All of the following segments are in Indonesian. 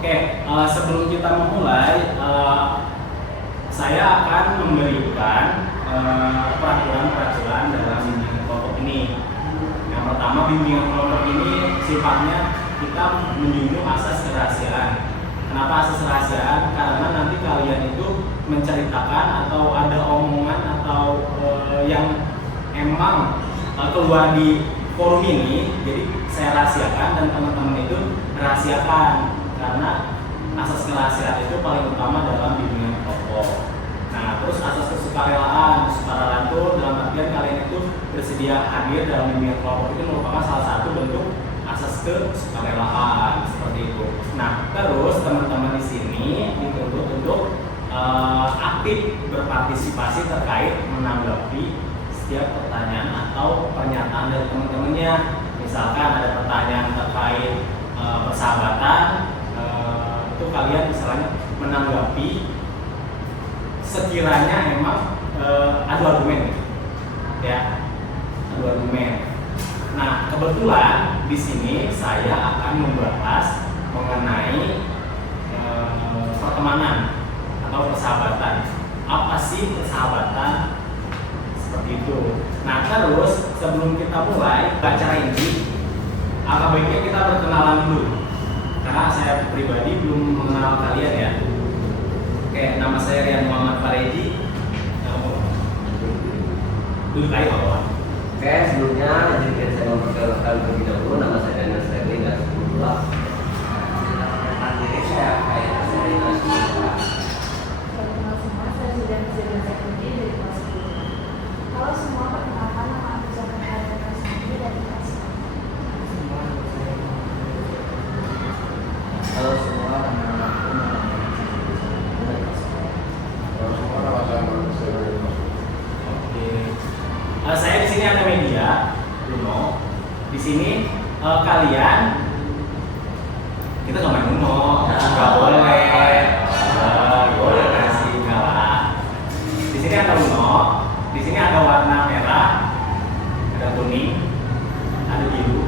Oke, sebelum kita memulai, saya akan memberikan peraturan-peraturan dalam bimbingan kelompok ini. Yang pertama, bimbingan kelompok ini sifatnya kita menjunjung asas kerahasiaan. Kenapa asas kerahasiaan? Karena nanti kalian itu menceritakan atau ada omongan atau yang emang keluar di forum ini, jadi saya rahasiakan dan teman-teman itu rahasiakan, karena asas kerahasiaan itu paling utama dalam bimbingan kelompok. Nah, terus asas kesukarelaan itu dalam artian kalian itu bersedia hadir dalam bimbingan kelompok itu merupakan salah satu bentuk asas kesukarelaan seperti itu. Nah, terus teman-teman di sini dituntut untuk aktif berpartisipasi terkait menanggapi setiap pertanyaan atau pernyataan dari teman-temannya. Misalkan ada pertanyaan terkait persahabatan, itu kalian misalnya menanggapi sekiranya emang adu argumen, ya, adu argumen. Nah, kebetulan di sini saya akan membahas mengenai pertemanan atau persahabatan. Apa sih persahabatan? Seperti itu. Nah, terus sebelum kita mulai acara ini, alangkah baiknya kita berkenalan dulu, karena saya pribadi belum mengenal kalian ya. Oke, nama saya Rian Muhammad Fareji. Duduk aja bawah. Oke, sebelumnya izinkan saya memperkenalkan terlebih dahulu, nama saya Daniel Stanley dan sebelumnya diri saya kayak dari kelas 2. Saya sudah bisa belajar dari kelas 10. Kalau semua perkenalkan, nama aku Zafira kelas 9 dari kelas 1. Halo semua, nama aku Saya di sini ada media, Uno. Di sini kalian, kita nggak main Uno, nggak boleh kasih kalah. Di sini ada Uno, di sini ada warna merah, ada kuning, ada biru,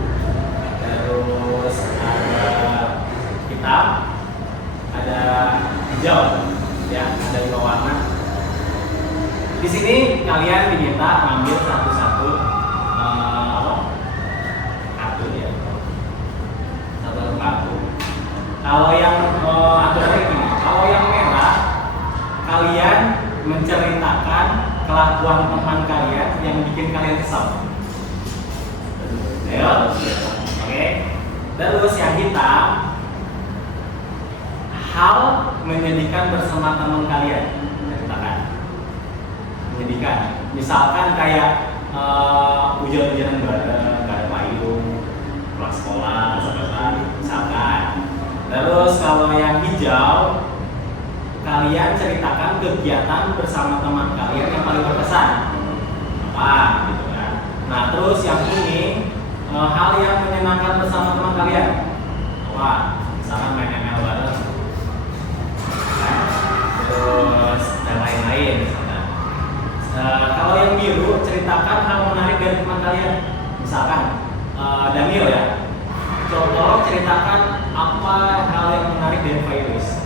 terus ada hitam, ada hijau, ya, ada 5 warna. Di sini kalian diminta ngambil satu-satu kartu ya, satu kartu. Kalau yang aturannya gini, kalau yang merah kalian menceritakan kelakuan teman kalian yang bikin kalian kesal. Ayo, oke. Terus yang hitam, hal menyedihkan bersama teman kalian. Menyedihkan, misalkan kayak hujan-hujanan bareng, gak ada payung, pulang sekolah, misalkan. Terus kalau yang hijau, kalian ceritakan kegiatan bersama teman kalian yang paling berkesan, apa gitu kan. Nah, terus yang ini hal yang menyenangkan bersama teman kalian, apa? Misalkan main ML bareng, terus dan lain-lain. Kalau yang biru, ceritakan hal menarik dari teman kalian. Misalkan Daniel ya, tolong ceritakan apa hal yang menarik dari Virus.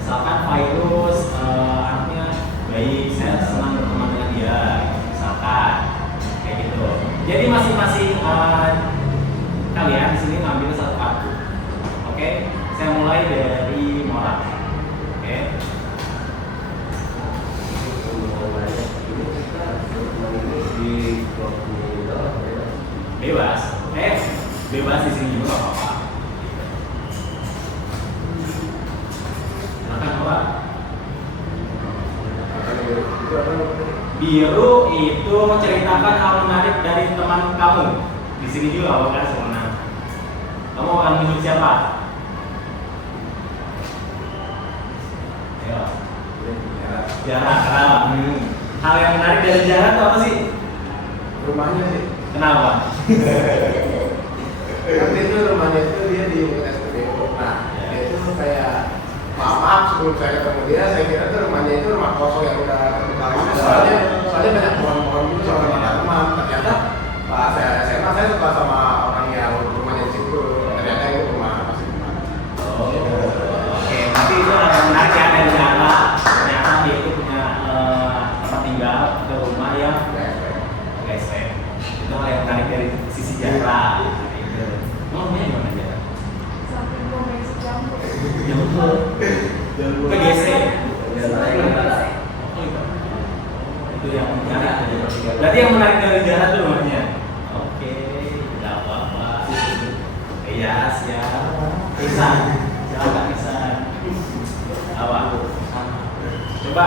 Misalkan Virus anaknya baik, saya senang berteman dengan dia. Misalkan kayak gitu. Jadi masing-masing kalian di sini ngambil satu kartu. Oke, saya mulai dari Mora. Oke. Bebas, bebas di sini juga nggak apa-apa. Silakan Pak. Biru itu ceritakan hal menarik dari teman kamu. Di sini juga bukan sebenarnya. Kamu akan menyebut siapa? Ayo. Jarah, kenapa? Hal yang menarik dari Jarah itu apa sih? Rumahnya sih. Kenapa? Kan itu rumahnya itu dia di SPBU. Nah, dia itu kayak maaf sebelum saya ketemu dia, saya kira itu rumahnya itu rumah kosong yang udah terbuka. Soalnya banyak pohon-pohon gitu sama teman-teman. Ternyata pas saya SMA saya suka sama orang yang rumahnya di situ. Ternyata itu rumah masih rumah. Oh. sisi Jara. Gitu. Ngomongnya gimana Jara? Samping komersi campur. Ya betul. PGC. Itu yang menarik. Berarti yang menarik dari Jara tuh namanya. Oke, tidak apa-apa. Iya, siap. Isan, silakan Isan. Apa? Coba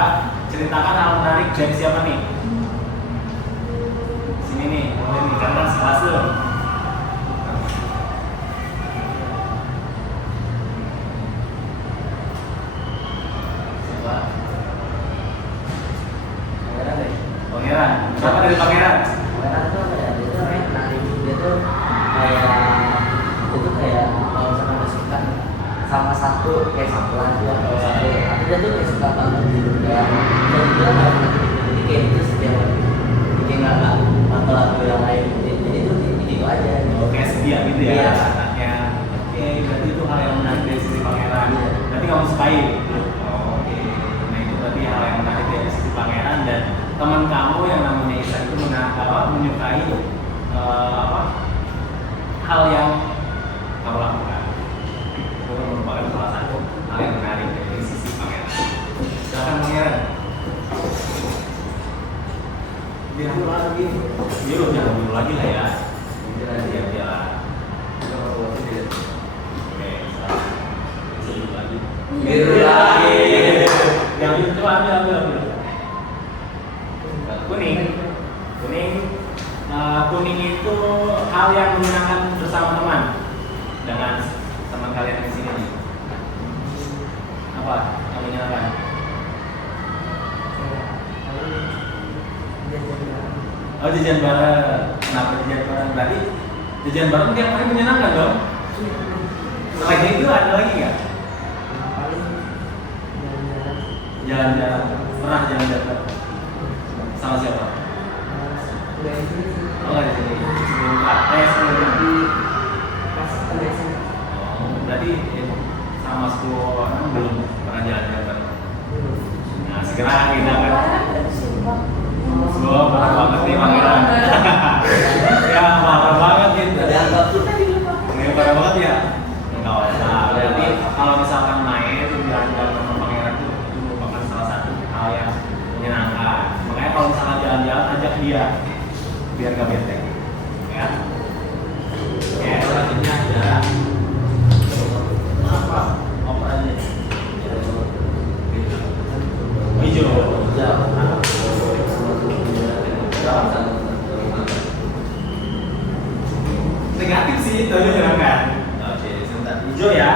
ceritakan hal menarik dari siapa nih? Sini nih, boleh nih, karena sekelas lu. Siapa? Pangeran deh. Pangeran. Kenapa dari Pangeran? Pangeran tuh apa ya? Dia tuh menarik. Dia tuh kayak kalau misalkan udah suka sama satu kayak satu lagi atau satu, tapi dia tuh kayak suka banget gitu kan. Dan dia nggak jadi kayak itu setiap bikin nggak atau lagu yang lain. Jadi itu gitu aja. Oh, kayak sedia gitu ya Iya. anaknya. Oke, berarti itu hal yang menarik dari sisi Pangeran. Iya. Berarti kamu sukai. Oh, oke. Nah itu berarti hal yang menarik dari sisi Pangeran dan teman kamu yang namanya Isa itu menyukai hal yang kamu lakukan. Itu merupakan salah satu hal yang menarik dari sisi Pangeran. Silakan Pangeran. Biar dulu lagi. Dia lo jangan dulu lagi lah ya. Biar. Oke, selanjut lagi. Biru lagi. Yang itu ambil. Kuning itu hal yang menyenangkan bersama teman dengan teman kalian di sini nih. Apa yang menyenangkan? Oh, jajan bareng. Kenapa jajan bareng? Berarti jajan bareng tiap hari menyenangkan dong. Selain itu ada lagi nggak? Jalan-jalan. Pernah jalan-jalan sama siapa? Oh, nggak di sini. Sebelum praktek, sebelum berarti sama 10 orang belum pernah jalan-jalan. Nah, segera kita kan. Gua parah banget nih Pangeran. Ya, parah banget gitu. Nggak parah banget ya. Enggak usah. Berarti kalau misalkan main jalan-jalan sama Pangeran itu merupakan salah satu hal yang menyenangkan. Makanya kalau misalkan jalan-jalan ajak dia biar gak bete. Ya. Oke, selanjutnya ada apa? Oper aja. Hijau. Negatif sih, tapi menyenangkan. Oke, sebentar. Hijau ya.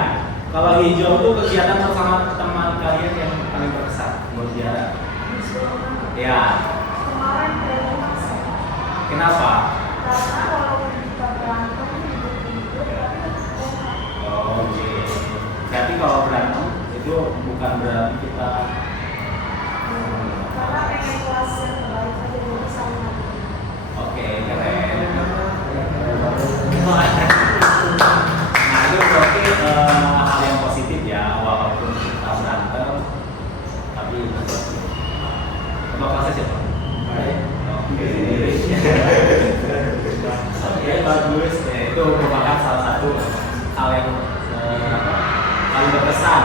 Kalau hijau itu kegiatan bersama teman kalian yang paling berkesan menurut Jara. Ya. Kemarin dari masa. Kenapa? Karena walaupun kita berantem ribut-ribut tapi tetap sehat. Oh, oke. Berarti kalau berantem itu bukan berarti kita Karena pengen kelas yang terbaik aja jadi sama. oke keren. Nah itu berarti hal yang positif ya walaupun kita berantem tapi coba kelasnya siapa? Oke bagus. Itu merupakan salah satu hal yang paling berkesan.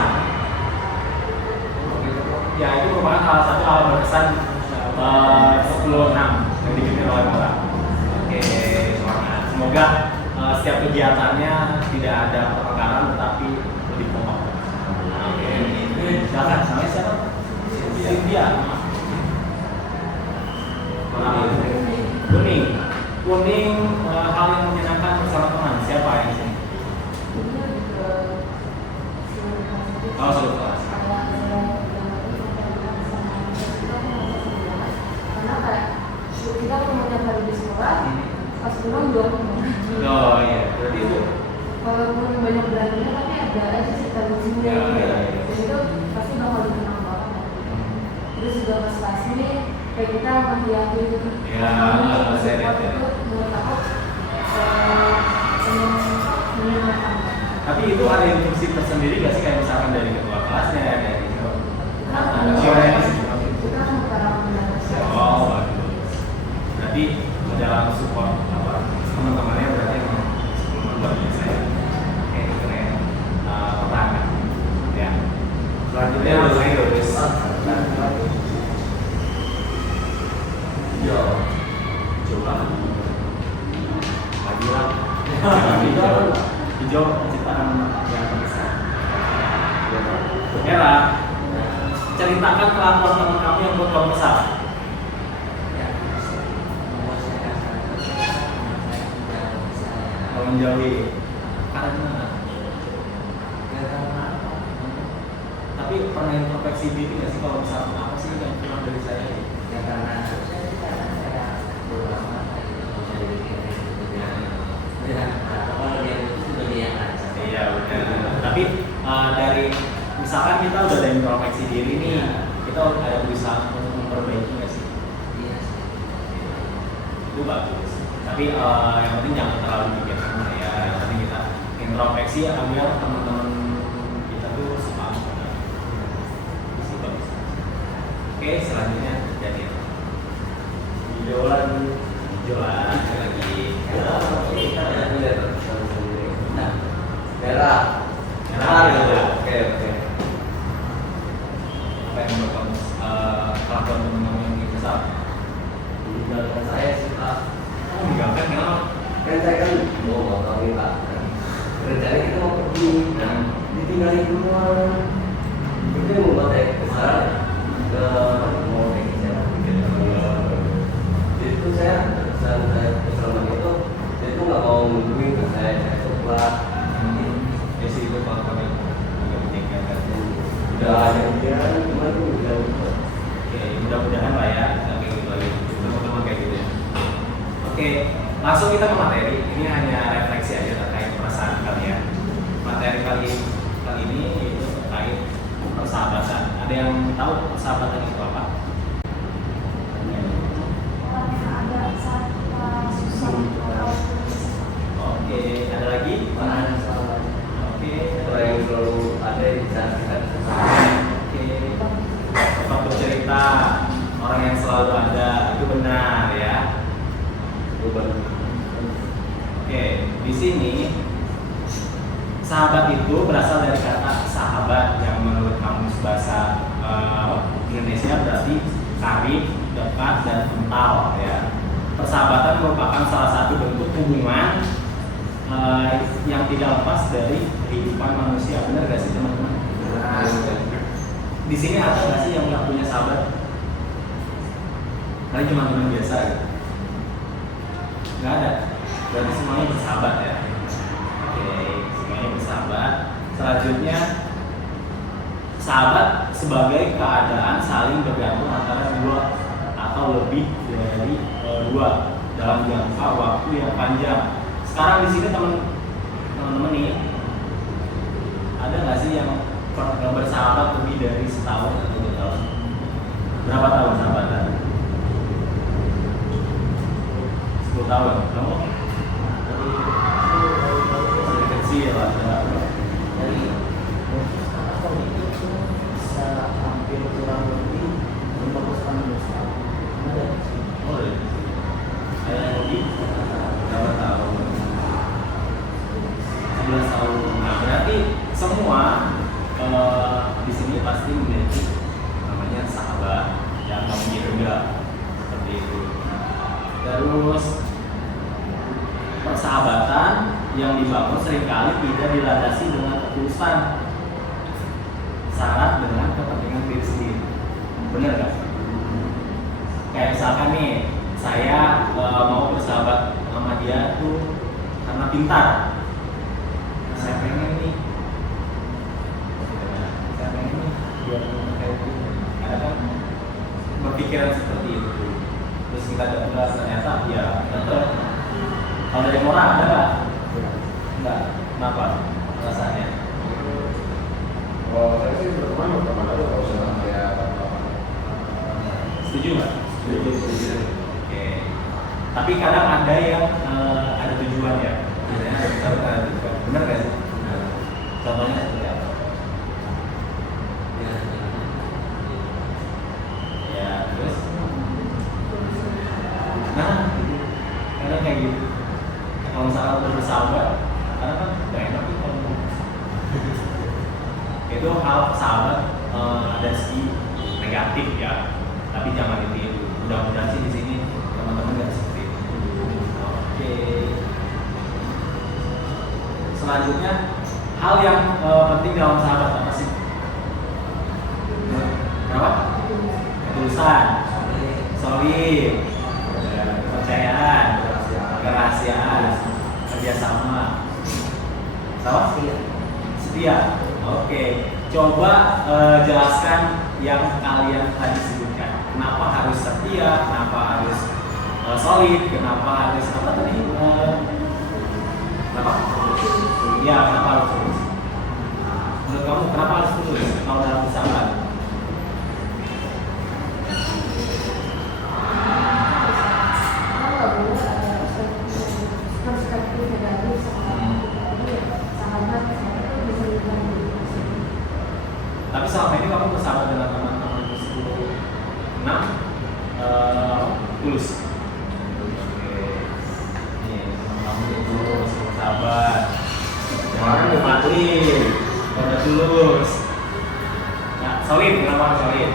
Ya itu merupakan salah satu hal berkesan 10/6 yang dibikin oleh orang. Oke, semangat. Semoga setiap kegiatannya tidak ada pertengkaran tetapi lebih kompak. Oke, ini silakan sampai siapa? Cynthia. Kuning hal yang menyenangkan bersama teman. Siapa yang di sini? Oh, seluruh kelas. Karena kayak kita kemudian hari di sekolah pas pulang dua Oh iya, berarti itu walaupun banyak berantemnya tapi ada aja cerita lucunya Ya, gitu. ya, ya. Dan itu pasti bakal dikenang banget. Terus juga pas kelas ini kayak kita menghayati gitu. Ya, saya lihat ya. Itu menurut aku menyenangkan. Tapi itu ada instruksi tersendiri gak sih kayak misalkan dari ketua kelasnya dari Kita kan bukan Oh bagus. Berarti dalam support teman-temannya Hijau menciptakan yang terbesar. Merah, ceritakan kelakuan teman kamu yang buat kamu kesal. Kalau menjauhi, karena tapi pernah introspeksi diri nggak sih kalau misalnya apa sih yang kurang dari saya? Ya karena saya lama bisa ya kalau dia itu sudah dia aja. Iya benar. Tapi dari misalkan kita udah ada introspeksi diri nih, kita ada berusaha untuk memperbaiki nggak sih? Iya sih. Itu bagus. Tapi yang penting jangan terlalu dipikirkan ya. Yang penting kita introspeksi agar teman-teman kita tuh sepaham. Itu bagus. Oke, selanjutnya jadi hijau lagi Nah, merah. Oke. Apa yang menurut kamu kelakuan teman-teman yang kesal? Meninggalkan saya sih Pak. Meninggalkan kenapa? Kan saya kan mau motor nih Pak. Rencananya kita mau pergi, ditinggalin semua. Itu yang membuat saya kesal ke mau kayak gitu. Jadi itu saya selama itu nggak mau nungguin ke saya setelah Ya sih itu kelakuan yang agak meninggalkan. udah ada dia cuma itu udah Oke, mudah-mudahan lah ya nggak kayak gitu lagi. Teman-teman kayak gitu ya. Oke, langsung kita ke materi. Ini hanya refleksi aja terkait perasaan kalian. Materi kali ini itu terkait persahabatan. Ada yang tahu persahabatan itu apa? Orang yang ada saat kita susah atau Oke, ada lagi? mana yang salah. Oke, Orang yang selalu ada di saat kita Oke, tempat bercerita, orang yang selalu ada, itu benar ya. beban. Oke, di sini sahabat itu berasal dari kata sahabat yang menurut kamus bahasa Indonesia berarti karib, dekat, dan kental ya. Persahabatan merupakan salah satu bentuk hubungan yang tidak lepas dari kehidupan manusia. Benar gak sih teman-teman? Di sini ada nggak sih yang nggak punya sahabat? Kalian cuma teman biasa gitu? Nggak ada. Berarti semuanya bersahabat ya. Oke, semuanya bersahabat. Selanjutnya, sahabat sebagai keadaan saling bergantung antara dua atau lebih dari dua dalam jangka waktu yang panjang. Sekarang di sini teman-teman nih, ada nggak sih yang bersahabat lebih dari setahun atau 2 tahun? Berapa tahun sahabatan? 10 tahun. Kamu? Dari kecil ada. Dari apa itu bisa hampir kurang lebih 50 tahun. Ada sih. Oh, dari kecil. Ada yang lebih? Berapa tahun? 11 tahun. Nah, berarti semua di sini pasti memiliki namanya sahabat yang kamu juga seperti itu. Terus persahabatan yang dibangun seringkali tidak dilandasi dengan ketulusan, syarat dengan kepentingan diri sendiri. Benar nggak? Kayak misalkan nih, saya mau bersahabat sama dia tuh karena pintar. Saya pengen nih, biar kayak gitu. Ada kan berpikiran seperti itu. Terus kita dengar ternyata ya betul. Kalau dari orang ada nggak? Enggak. Kenapa? Alasannya? Kalau saya sih berteman aja kalau usah kayak Setuju nggak? Setuju. Oke. Tapi kadang ada yang ada tujuan ya. Biasanya ada misalnya ada tujuan. Benar nggak sih? Contohnya seperti apa? Ya terus. Nah, kadang kayak gitu. Kalau misalnya udah bersahabat, karena kan gak enak tuh kalau itu hal sahabat ada segi negatif ya, tapi jangan ditiru. Mudah-mudahan sih di sini teman-teman nggak seperti itu. Oke. selanjutnya hal yang penting dalam sahabat apa sih? Kenapa? Ketulusan, solid, kepercayaan, kerahasiaan, kerjasama, sama? Setia. Oke. Coba jelaskan yang kalian tadi sebutkan. Kenapa harus setia? Kenapa harus solid? Kenapa harus apa tadi? Kenapa? Ya, kenapa harus tulus? Menurut kamu kenapa harus tulus kalau dalam bersahabat? Tapi selama ini kamu bersahabat dengan teman-teman tersebut. Nah, tulus. Nih, teman-teman tulus, bersahabat. Jangan nikmatin, udah tulus. Nah, solid, kenapa harus solid?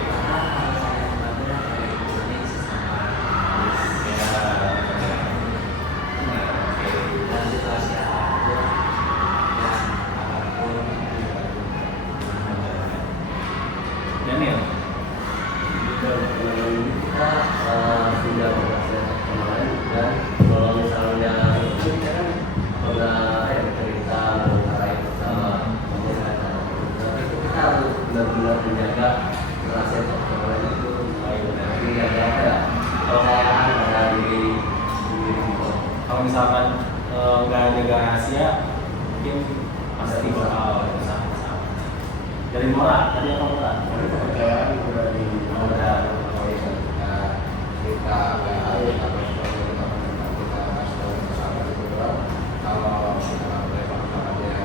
Daniel. Sudah berhasil kemarin dan kalau misalnya itu kita kan pernah cerita mengenai bersama tapi kita harus benar-benar menjaga rahasia kemarin itu baik menjaga kepercayaan pada diri kita. Kalau misalkan nggak jaga rahasia, mungkin pasti bakal susah. Dari moral, tadi apa moral? Kepercayaan udah di Udah. kita harus kita kasih tahu sahabat itu doang. Kalau kita nggak boleh sahabatnya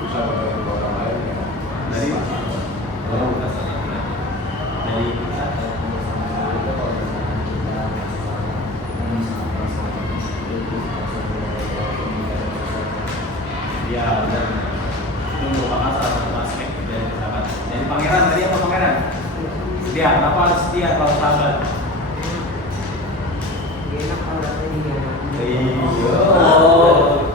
bisa bertemu ke orang lain ya. Dari dari ya benar. Itu merupakan salah satu aspek dari sahabat. Jadi pangeran tadi apa pangeran? Setia. Kenapa harus setia kalau sahabat? Oh,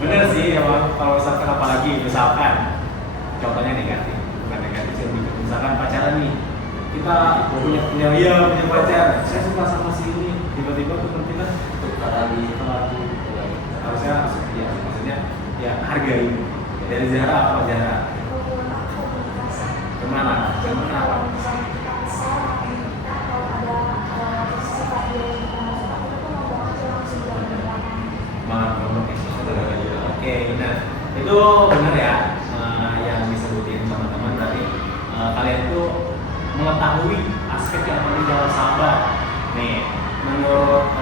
bener sih emang kalau misalkan apalagi misalkan contohnya negatif, bukan negatif sih lebih ke misalkan pacaran nih kita punya pacar, saya suka sama si ini tiba-tiba kepentingan harusnya setia maksudnya ya hargai dari Zahra apa Zahra kemana apa Oke, benar. Itu benar ya yang disebutin teman-teman tadi. Kalian itu mengetahui aspek yang penting dalam sahabat. Nih, menurut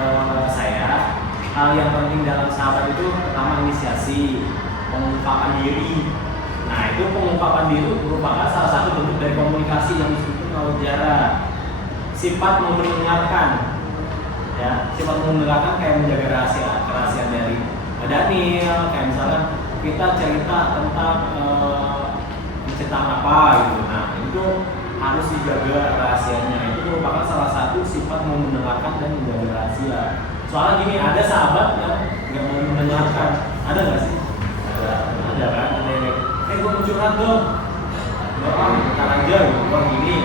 saya hal yang penting dalam sahabat itu pertama inisiasi, pengungkapan diri. Nah, itu pengungkapan diri merupakan salah satu bentuk dari komunikasi yang disebut oleh jarak. Sifat mau mendengarkan, ya, sifat mau mendengarkan kayak menjaga kerahasiaan dari Daniel, kayak misalnya kita cerita tentang penceritaan apa gitu. Nah, itu harus dijaga rahasianya. Itu merupakan salah satu sifat mau mendengarkan dan menjaga rahasia. Soalnya gini, ada sahabat yang nggak mau mendengarkan. Ada nggak sih? Ada kan? Ada yang gue mau curhat dong. Doang, bentar aja gitu, gua gini.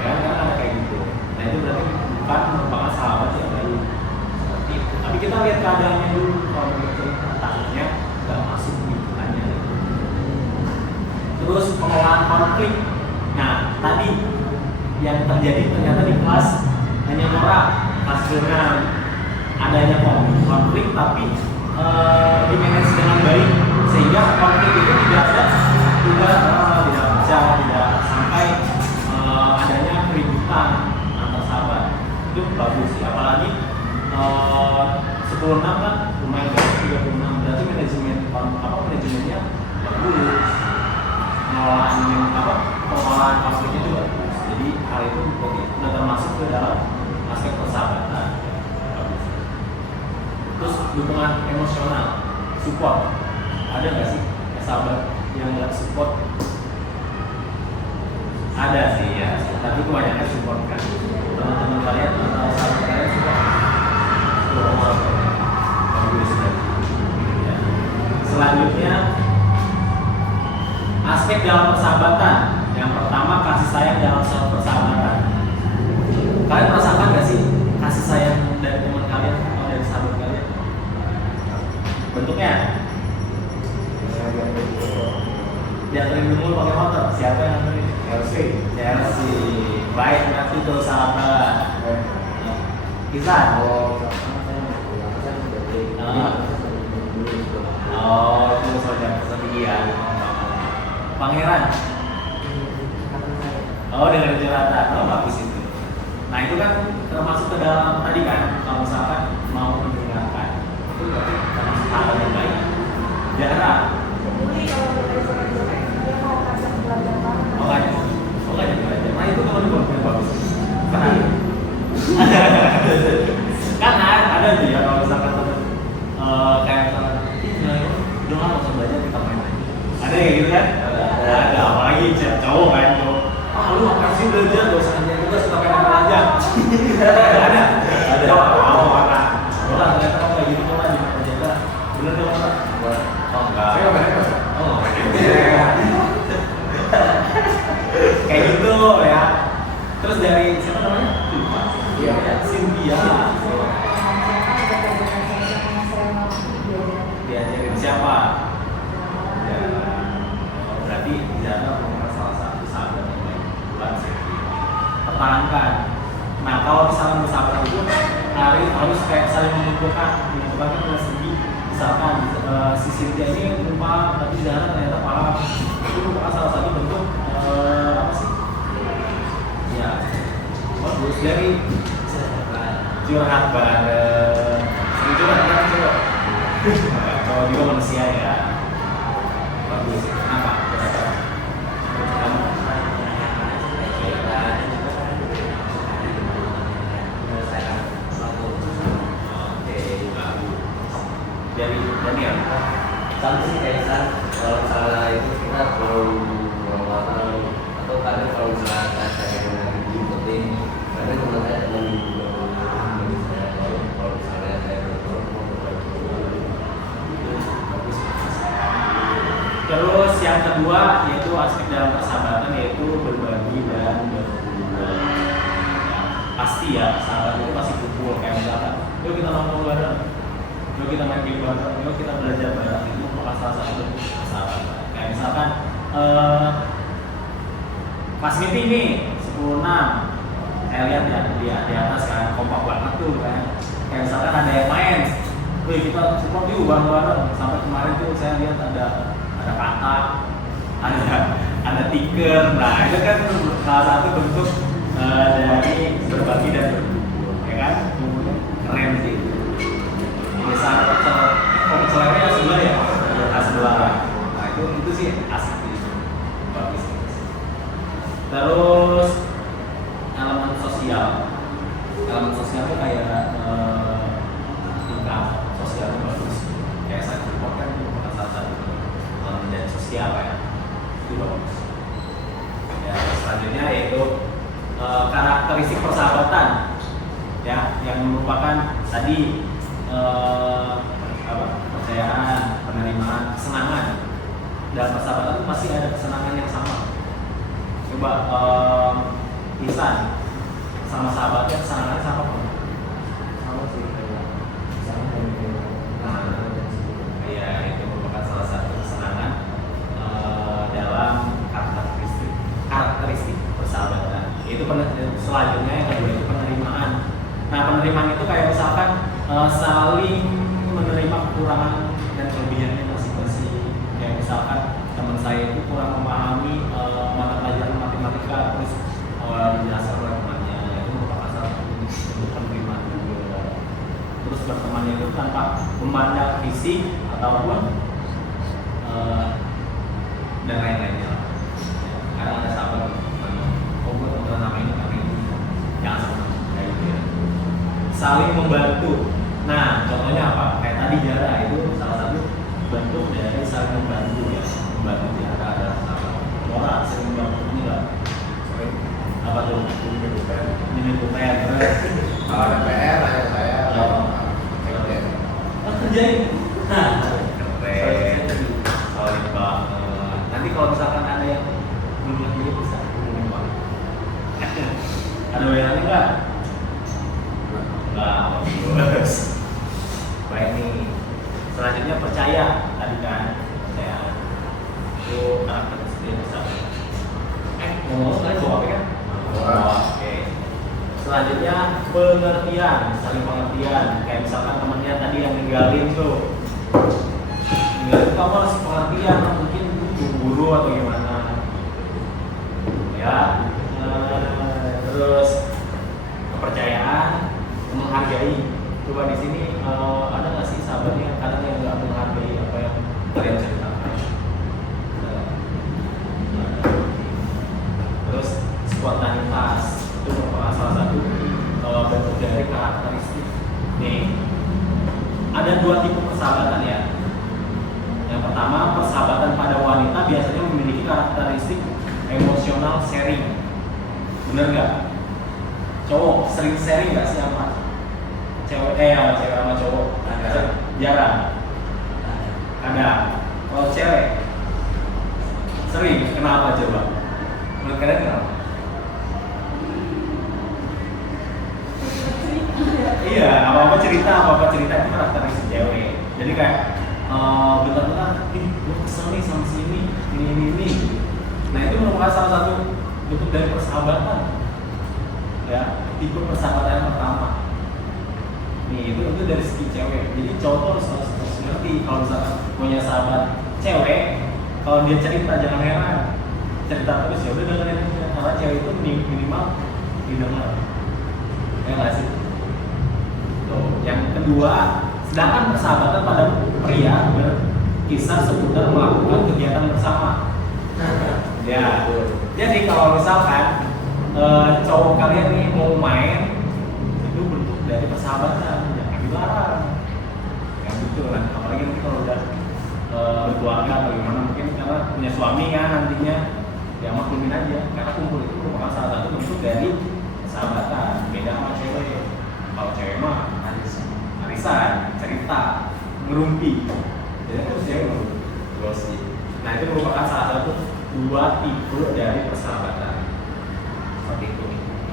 Ya kan ada kayak gitu. Nah, itu berarti bukan merupakan sahabat yang baik. Seperti itu. Tapi kita lihat keadaannya dulu. Kalau bercerita takutnya nggak masuk hitungannya. Terus pengelolaan konflik. Nah, tadi yang terjadi ternyata di kelas hanya norak, kelas dengan adanya konflik tapi dimanage dengan baik sehingga konflik itu tidak sampai adanya keributan antar sahabat. Itu bagus sih, apalagi 10-6 kan lumayan bagus, 36 berarti manajemennya bagus, pengelolaan konfliknya juga bagus. Jadi hal itu sudah termasuk ke dalam aspek persahabatan. Bagus. Terus dukungan emosional, support, ada nggak sih sahabat yang nggak support? Ada sih ya, tapi kebanyakan support kan. Teman-teman kalian atau sahabat kalian support. Bagus. Ya. Selain selanjutnya aspek dalam persahabatan. Yang pertama, kasih sayang dalam persahabatan. Kalian merasakan nggak sih kasih sayang dari teman kalian atau dari sahabat kalian? Bentuknya dianterin dulu pakai motor. Siapa yang anterin? Chelsea. Baik, nanti tuh sahabat. Kisan. Oh, itu saudara setia. Pangeran. Oh, dengan curhatan. Oh, bagus itu. Nah, itu kan termasuk ke dalam tadi kan, kalau misalkan mau mendengarkan. Itu berarti termasuk hal yang baik. Jarak. Peduli kalau boleh jelek-jelek, dia mau kasih belajar banget. Oh, nggak jadi belajar. Nah, itu teman gue yang bagus. Kenal. Kan ada tuh ya kalau misalkan temen kayak misalkan udah nggak usah belajar, kita main aja. Ada yang gitu kan? Ada. Apalagi cowok kan, cowok. Lu ngapain sih belajar? Gak usah kerjain tugas, kita main aja. Ada. Orang ternyata kamu kayak gitu kan, gimana jaga? Bener dong orang? Oh enggak. Saya nggak banyak mas. Oh kayak gitu ya. Terus dari siapa namanya? Lupa. Iya. Cynthia. Diajarin siapa? Ya, berarti Zara merupakan salah satu sahabat yang baik buat Cynthia. Pertahankan. Nah, kalau misalnya bersahabat itu harus kayak saling mengumpulkan dari segi misalkan si Cynthia ini lupa, tapi Zara ternyata paham. Itu merupakan salah satu bentuk apa sih? Ya, bagus dari curhat bareng. Curhat kan cowok. Cowok juga manusia ya. Bagus. Kenapa? Dari Daniel. Sama sih kayak San, kalau misalnya itu kita perlu ngomong atau kadang kalau misalnya saya yang diikutin, kadang kalau saya teman bagi saya kalau misalnya saya Terus yang kedua yaitu aspek dalam persahabatan, yaitu berbagi dan berkumpul. Pasti ya, sahabat itu pasti kumpul. Kayak misalkan, yuk kita nongkrong bareng, yuk kita main game bareng, yuk kita belajar bareng. Itu merupakan salah satu bentuk persahabatan. Kayak misalkan pas meeting nih 10-6, saya lihat ya di atas kan kompak banget tuh kan. Kayak misalkan ada yang main, wih kita support yuk bareng-bareng. Sampai kemarin tuh saya lihat ada katak, ada tiker. Nah itu kan salah satu bentuk dari berbagi dan berkumpul, ya kan? Keren sih. Bisa pecelnya sebelah ya, sebelah. Nah itu sih asik sih, bagus. Terus elemen sosial itu kayak tingkah sosialnya bagus. Kayak saya support kan merupakan salah satu elemen dari sosial ya, itu bagus. Ya, selanjutnya yaitu karakteristik persahabatan ya, yang merupakan tadi kepercayaan, penerimaan, kesenangan. Dalam persahabatan itu pasti ada kesenangan yang sama. Coba Ihsan sama sahabatnya kesenangannya sama pun? sama sih kayak sama Iya, itu merupakan salah satu kesenangan dalam karakteristik persahabatan. Itu selanjutnya yang kedua itu penerimaan. Nah, penerimaan itu kayak misalkan saling menerima kekurangan dan kelebihannya masing-masing. Kayak misalkan teman saya itu kurang memahami mata pelajaran matematika, terus dijelaskan oleh temannya, itu merupakan salah satu bentuk penerimaan juga. Terus berteman itu tanpa memandang fisik ataupun dan lain-lainnya. Kadang ada sahabat, oh gue teman nama ini karena ini, jangan sama kayak gitu ya. Saling membantu. Nah, contohnya apa? Kayak tadi Jara itu salah satu bentuk dari saling membantu ya. Membantu Jara adalah sahabat. Orang sering membantu ini lah. Apa tuh? Ini pulpen. Kalau ada PR, nanya saya. Kerjain. Nah, keren. Nanti kalau misalkan ada yang bilang dia bisa ngomongin banget. Ada bayangannya nggak? Nggak, bagus. Baik nih. Selanjutnya percaya tadi kan, percaya itu karakteristik yang besar. Ngomong kalian bawa apa kan? Oke. Selanjutnya pengertian, saling pengertian. Kayak misalkan temennya tadi yang ninggalin tuh, ninggalin kamu harus pengertian, mungkin guru atau gimana. Ya. Terus kepercayaan, menghargai. Coba di sini ada nggak sih sahabatnya kadang yang nggak menghargai apa yang kalian ceritakan? Terus spontanitas itu merupakan salah satu bentuk dari karakteristik. Nih, ada dua tipe persahabatan ya. Yang pertama, persahabatan pada wanita biasanya memiliki karakteristik emosional sharing. Bener nggak? Cowok sering sharing nggak sih sama cewek? Cewek sama cowok? Jarang. Ada. Kalau cewek sering. Kenapa coba? Menurut kalian kenapa? Iya, apa-apa cerita itu karakteristik cewek. Jadi kayak bentar-bentar, gue kesel nih sama si ini. Nah itu merupakan salah satu bentuk dari persahabatan. Ya, tipe persahabatan yang pertama. Nih itu dari segi cewek. Jadi cowok tuh harus ngerti kalau misalkan punya sahabat cewek, kalau dia cerita jangan heran. Cerita terus ya udah dengerin aja. Karena cewek itu minimal didengar. Ya nggak sih? Tuh. Yang kedua, sedangkan persahabatan pada pria berkisar seputar melakukan kegiatan bersama. Ya. Jadi kalau misalkan cowok kalian nih mau main, itu bentuk dari persahabatan, jangan dilarang. Yang betul kan, apalagi nanti kalau udah berkeluarga atau gimana, mungkin karena punya suami kan nantinya, ya maklumin aja. Karena kumpul itu merupakan salah satu bentuk dari persahabatan. Beda sama cewek. Kalau cewek mah arisan, cerita, ngerumpi. Jadi itu cewek gosip. Nah itu merupakan salah satu dua tipe dari persahabatan. Seperti itu.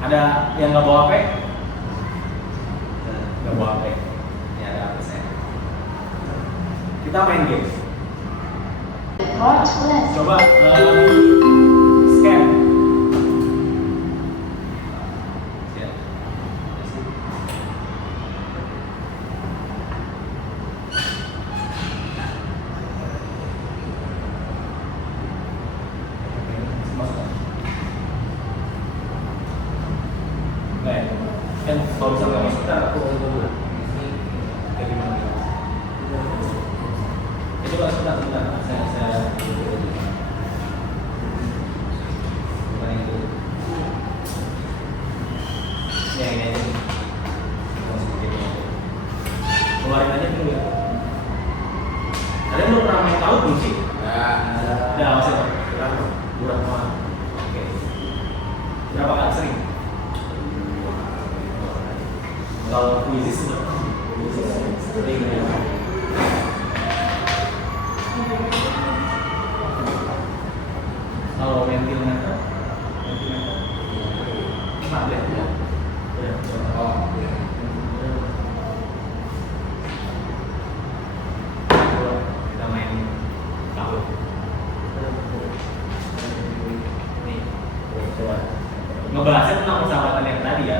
Ada yang nggak bawa HP? Nggak bawa HP. Ini ada HP saya. Kita main game. Coba scan. Kan kalau bisa nggak masuk kita aku dulu. Dari mana? Itu kalau sebentar saya bukan itu. Ya ini. Keluarin aja dulu ya. Kalian belum pernah main tahu belum sih? Udah maksudnya berapa? Oke. Berapa kali sering? Kalau kuisi sudah sering ya. Kalau mentimeter 14 ya. Oh iya. Kita main tahu. Nih, coba. Ngebahasnya tentang persahabatan yang tadi ya.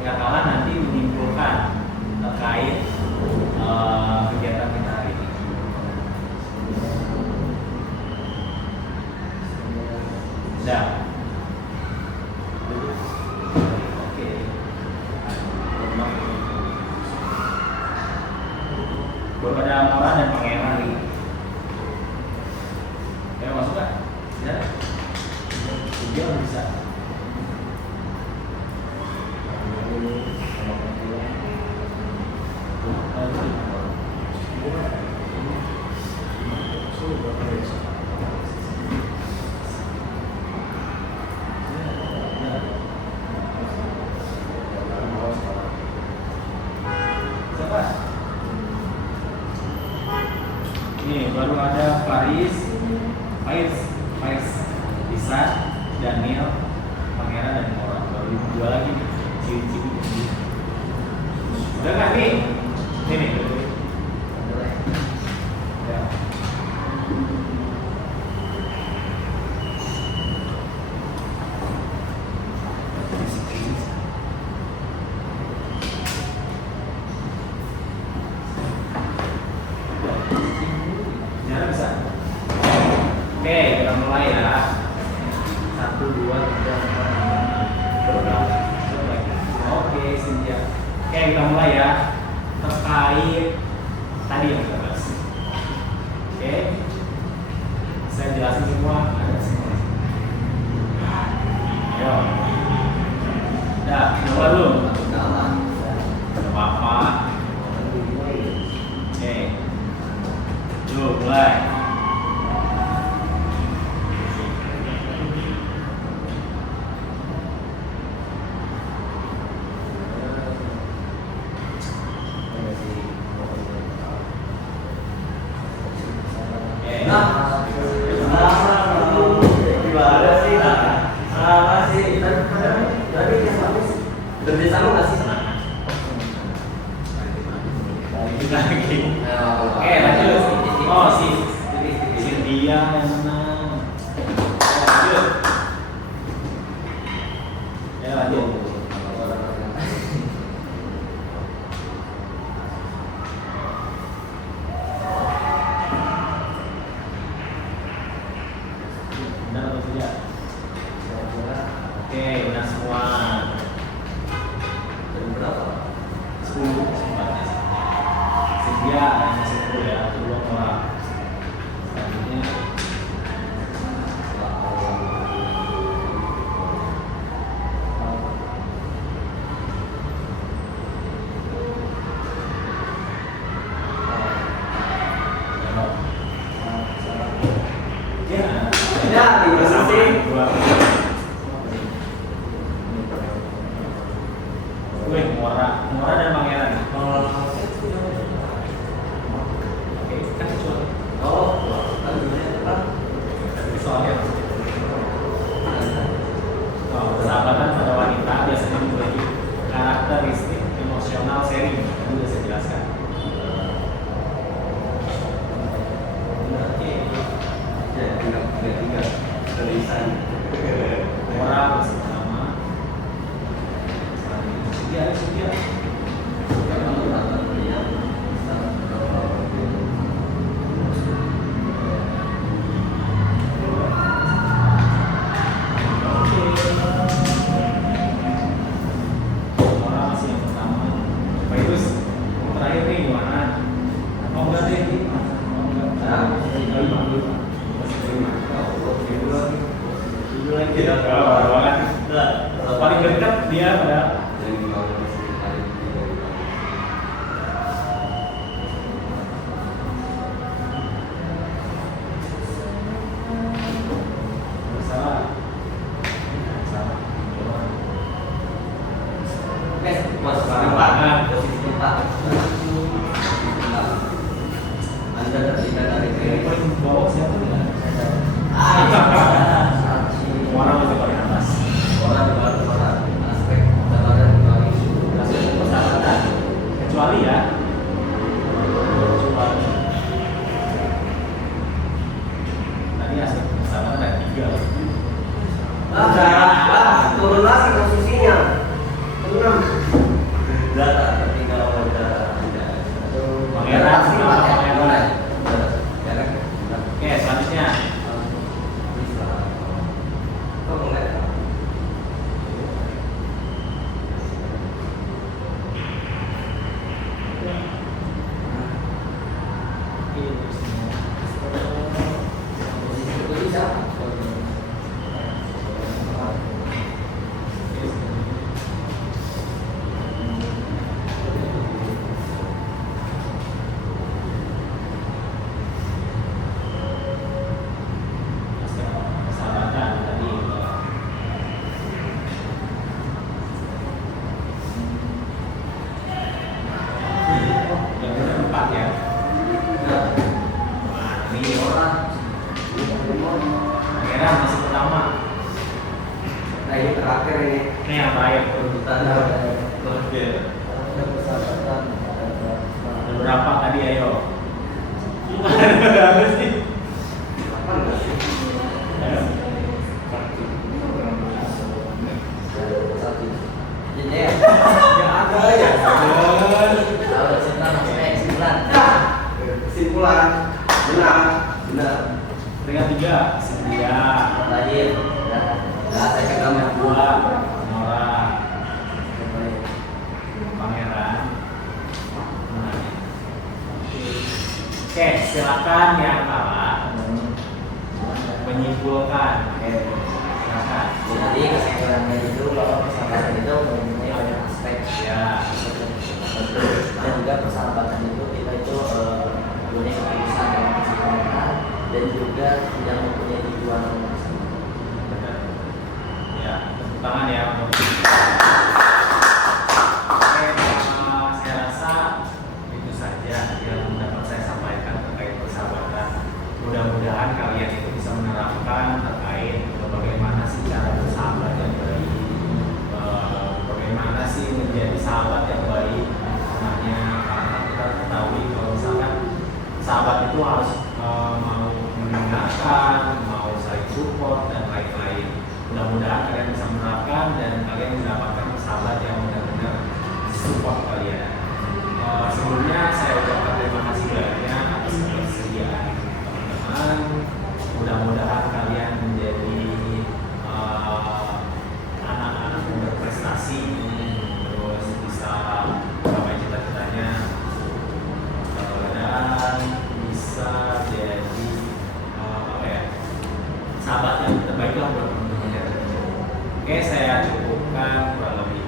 Yang kalah nanti menyimpulkan terkait kegiatan kita hari ini. Sudah. Oke. Baru ada Mara dan Pangeran nih. Ya masuk nggak? Ya. Dia bisa. Faris, Lisa, Daniel, Pangeran dan Mora. Baru 2 lagi nih. Ciwi. Udah nggak nih? Ini nih. Ya. Jalan bisa. Oke, kita mulai ya. 1, 2, 3, 4, 5. Oke, Cynthia. Oke, kita mulai ya. Terkait tadi yang kita bahas. Oke. Saya jelasin semua, ada semua. Ayo. Udah, coba dulu. Gak apa-apa. Oke. Yuk, mulai. Oke, lanjut. Oh, Cynthia yang menang. Lanjut. Ya, lanjut. Benar atau tidak? Oke, benar semua. 10 sempatnya. Cynthia hanya 10 ya, 2 orang. Selanjutnya Mora dan Pangeran. Oke, kan kecuali. Soalnya persahabatan pada wanita biasanya memiliki karakteristik emosional sharing. Tadi sudah saya jelaskan. Mora bersama. Selanjutnya paling dekat dia pada kecuali ya, tadi aspek persahabatan ada 3. Turun lagi posisinya. 6. Pangeran sama Pangeran. Oke, selanjutnya Pangeran masih pertama. Nah ini terakhir ini. Ini yang terakhir. Urutan Oke. ada persahabatan, ada Ada berapa tadi ayo? Udah habis nih. apa enggak sih? Ayo. Satu. Jadi ya. Nggak ada ya. Kalau kesimpulan maksudnya kesimpulan. Kesimpulan benar. Benar. Peringkat 3 Cynthia. Terakhir. Nah, saya pegang yang Dua Nora. Pangeran. Nah. Oke, silakan yang kalah menyimpulkan. Silakan. Jadi kesimpulannya itu bahwa persahabatan itu mempunyai banyak aspek Ya. dan juga persahabatan itu kita itu punya keputusan dalam kesempatan dan juga tidak mempunyai tujuan masing-masing. Benar. Ya, tepuk tangan ya untuk. Oke, saya rasa itu saja yang dapat saya sampaikan terkait persahabatan. Mudah-mudahan kalian itu bisa menerapkan terkait bagaimana sih cara bersahabat yang baik, bagaimana sih menjadi sahabat yang baik. Namanya karena kita ketahui kalau misalkan sahabat itu harus mau mendengarkan, mau saling support dan lain-lain. Mudah-mudahan kalian bisa menerapkan dan kalian mendapatkan sahabat yang benar-benar support kalian. Sebelumnya saya ucapkan terima kasih banyak atas ketersediaan teman-teman. Mudah-mudahan kalian menjadi anak-anak yang berprestasi, terus bisa mencapai cita-citanya, dan bisa jadi apa ya, sahabat yang terbaik lah buat teman-teman. Oke, saya cukupkan kurang lebih